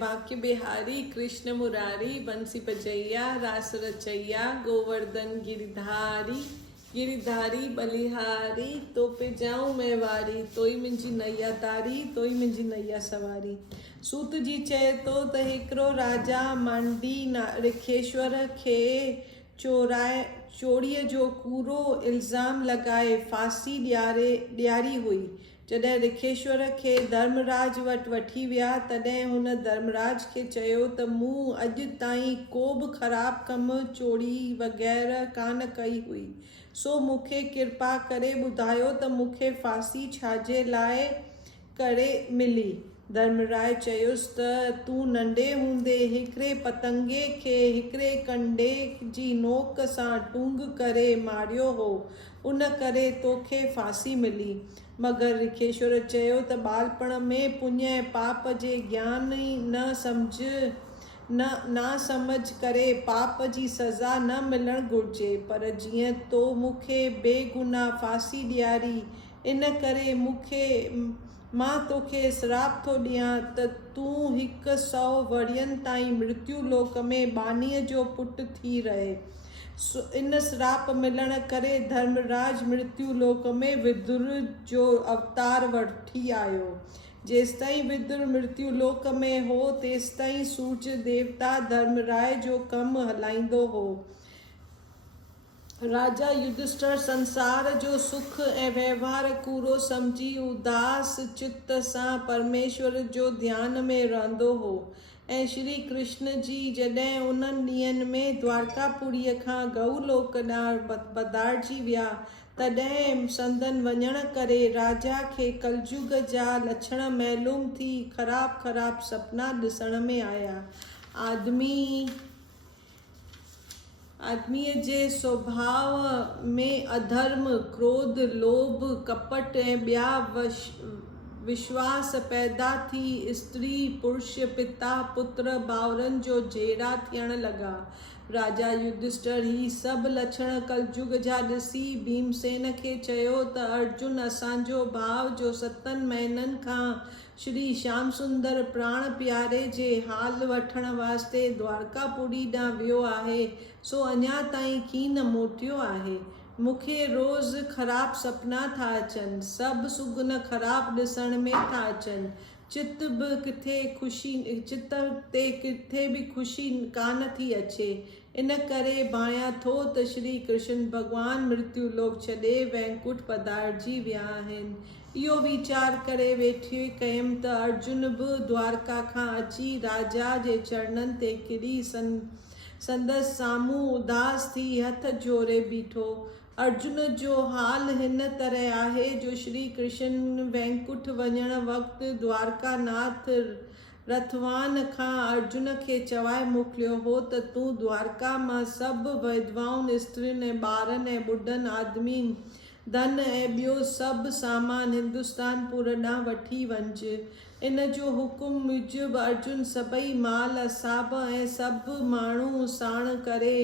बांके बिहारी कृष्ण मुरारी बंसी बजैया रास रचैया गोवर्धन गिरधारी गिरधारी बलिहारी तो पे जाऊं मैं वारी तोई मुंहिंजी नैया तारी तोई मुंहिंजी नैया सवारी। सूत जी चए थो त हिकिड़ो राजा मांडी रिखेश्वर खे चोरीअ जो कूड़ो इल्ज़ाम लॻाए फांसी ॾियारी हुई। जॾहिं रिखेश्वर खे धर्मराज वटि वठी विया तॾहिं हुन धर्मराज खे चयो त मूं अॼु ताईं को बि ख़राबु कमु चोरी वग़ैरह कान कई हुई, सो मूंखे कृपा करे ॿुधायो त मूंखे फांसी छाजे लाइ करे मिली। धर्मराज चयुसि त तूं नंढे हूंदे हिकिड़े पतंगे खे हिकिड़े कंडे जी नोक सां टूंग करे मारियो हो, उन करे तोखे फांसी मिली। मगर रिखेश्वर चयो त ॿालपण में पुञ ऐं पाप जे ज्ञान ई ना समझ करे पाप जी सज़ा न मिलणु घुरिजे, पर जीअं तो मूंखे बेगुनाह फांसी ॾियारी इन करे मां तोखे श्राप थो ॾियां त तूं 100 वरियनि ताईं मृत्यु लोक में बानीअ जो पुटु थी रहे। इन श्राप मिलण करे धर्मराज मृत्यु लोक में विदुर जो अवतार वठी आयो। जेसिताईं विदुर मृत्यु लोक में हो तेसिताईं सूरज देवता धर्मराय जो कमु हलाईंदो हो। राजा युधिष्ठिर संसार जो सुख ऐं व्यवहार कूड़ो सम्झी उदास चित्त सां परमेश्वर जो ध्यान में रहंदो हो। ऐं श्री कृष्ण जी जॾहिं उन्हनि ॾींहंनि में द्वारकापुरीअ खां गऊलोक ॾांहुं पधारिजी विया तॾहिं संदन वञण करे राजा खे कलयुग जा लक्षण मालूम थी ख़राब सपना ॾिसण में आया। आदमीअ जे स्वभाव में अधर्म, क्रोध, लोभ, कपट ऐं ॿिया विश्वास पैदा थी स्त्री पुरुष पिता पुत्र भाउरनि जो जहिड़ा थियण लॻा। राजा युधिष्ठिर ही सभु लक्षण कलयुग जा ॾिसी भीमसेन खे चयो त अर्जुन असांजो भाउ जो 7 महीननि खां श्री श्याम सुंदर प्राण प्यारे जे हाल वठण वास्ते द्वारकापुरी ॾांहुं वियो आहे, सो अञा ताईं कीन मोटियो आहे। मूंखे रोज़ ख़राब सपना था अचनि, सभु सुगुन ख़राब ॾिसण में था अचनि, चित्त ते किथे बि ख़ुशी कान थी अचे। इन करे भायां थो त श्री कृष्ण भगवान मृत्यु लोक छॾे वैकुंठ पधारिजी विया आहिनि। इहो वीचार करे वेठी कयमि त अर्जुन बि द्वारका खां अची राजा जे चरणनि ते किरी संदसि साम्हूं उदास थी हथ जोड़े बीठो। अर्जुन जो हाल हिन तरह आहे जो श्री कृष्ण वैकुंठ वञण वक़्तु द्वारकानाथ रथवान खां अर्जुन खे चवाए मोकिलियो हो त तूं द्वारका मां सभु विधवाउनि स्त्रियुनि ऐं ॿारनि ऐं ॿुढनि आदमियुनि धन ऐं ॿियो सभु सामान हिंदुस्तानपुर ॾांहुं वठी वञिजे। इन जो हुकुम मूजिबि अर्जुन सभई माल असाब ऐं सभु माण्हू साण करे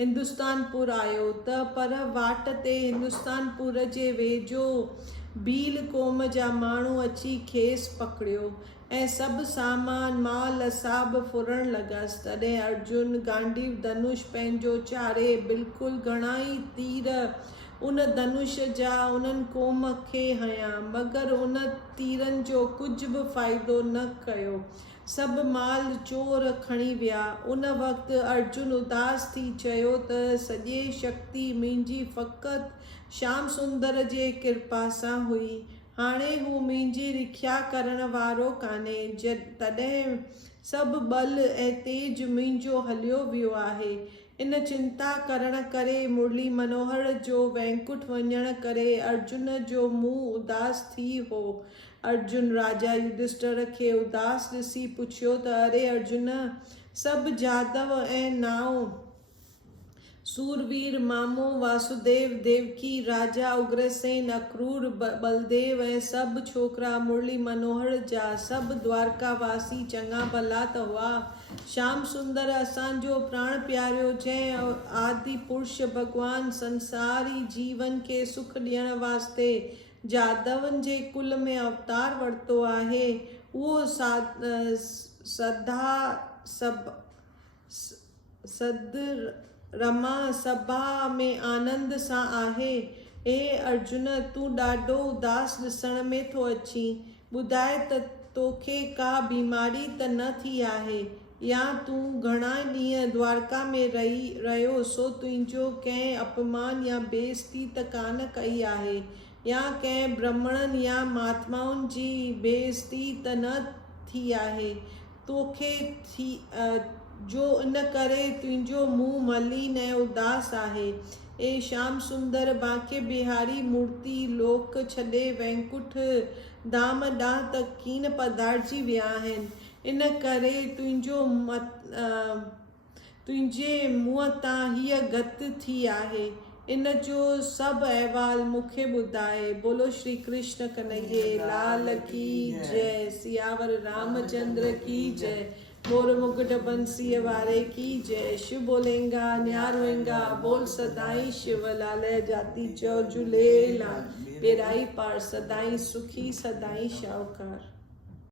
हिंदुस्तानपुर आयो त पर वाट ते हिंदुस्तानपुर जे वेझो भील क़ौम जा माण्हू अची खेसि पकड़ियो ऐं सभु सामान माल असाब फुरण लॻसि। तॾहिं अर्जुन गांडीव धनुष पंहिंजो चाढ़े बिल्कुलु घणाई तीर उन धनुष जा उन्हनि क़ौम खे हयां, मगर उन तीरनि जो कुझु बि फ़ाइदो न कयो, सभु माल चोर खणी विया। उन वक़्तु अर्जुन उदास थी चयो त सॼे शक्ति मुंहिंजी फ़क़ति श्याम सुंदर जे कृपा सां हुई, हाणे हू मुंहिंजी रिख्या करण वारो कान्हे, तॾहिं सभु बल ऐं तेज मुंहिंजो हलियो वियो आहे। इन चिंता करण करे मुरली मनोहर जो वैकुंठ वञण करे अर्जुन जो मुंहुं उदास थी हो। अर्जुन राजा युधिष्ठिर खे उदास ॾिसी पुछियो त अरे अर्जुन, सभु जादव ऐं नाव सूरवीर मामो वासुदेव देवकी राजा उग्रसेन अक्रूर बलदेव ऐं सभु छोकिरा मुरली मनोहर जा सभु द्वारकावासी चङा भला त हुआ। श्याम सुंदर असांजो प्राण प्यारियो जंहिं आदि पुरुष भगवान संसारी जीवन खे सुख ॾियण वास्ते जादवनि जे कुल में अवतार वरितो आहे, उहो सदा सद रमा सभा में आनंद सां आहे। हे अर्जुन, तूं ॾाढो उदास ॾिसण में थो अची। ॿुधाए त तोखे का बीमारी त न थी आहे, या तूं घणा ॾींहं द्वारका में रहियो सो तुंहिंजो कंहिं अपमान या बेइज़्ती त कान कई आहे, या कंहिं ब्राह्मणनि या महात्माउनि जी बेइज़्ती त न थी आहे तोखे थी जो इन करे तुंहिंजो मुंहुं मलिन ऐं उदास आहे। ए श्याम सुंदर बांके बिहारी मूर्ति लोक छॾे वैकुंठ धाम ॾांहुं त कीन पधारजी विया आहिनि। इन करे तुंहिंजे मुंहं तां हीअ गति थी आहे। इन जो सभु अहवाल मूंखे ॿुधाए। बोलो श्री कृष्ण कन्हैया लाल की जय। सियावर रामचंद्र की जय। मोर मुकुट बंसीअ वारे की जय। शिव बोलेंगा न्यार होएंगा, बोल सदाई शिव लाल जाति चौ झूलेलाल। बेड़ाई पार सदाई सुखी सदाई शाहूकार।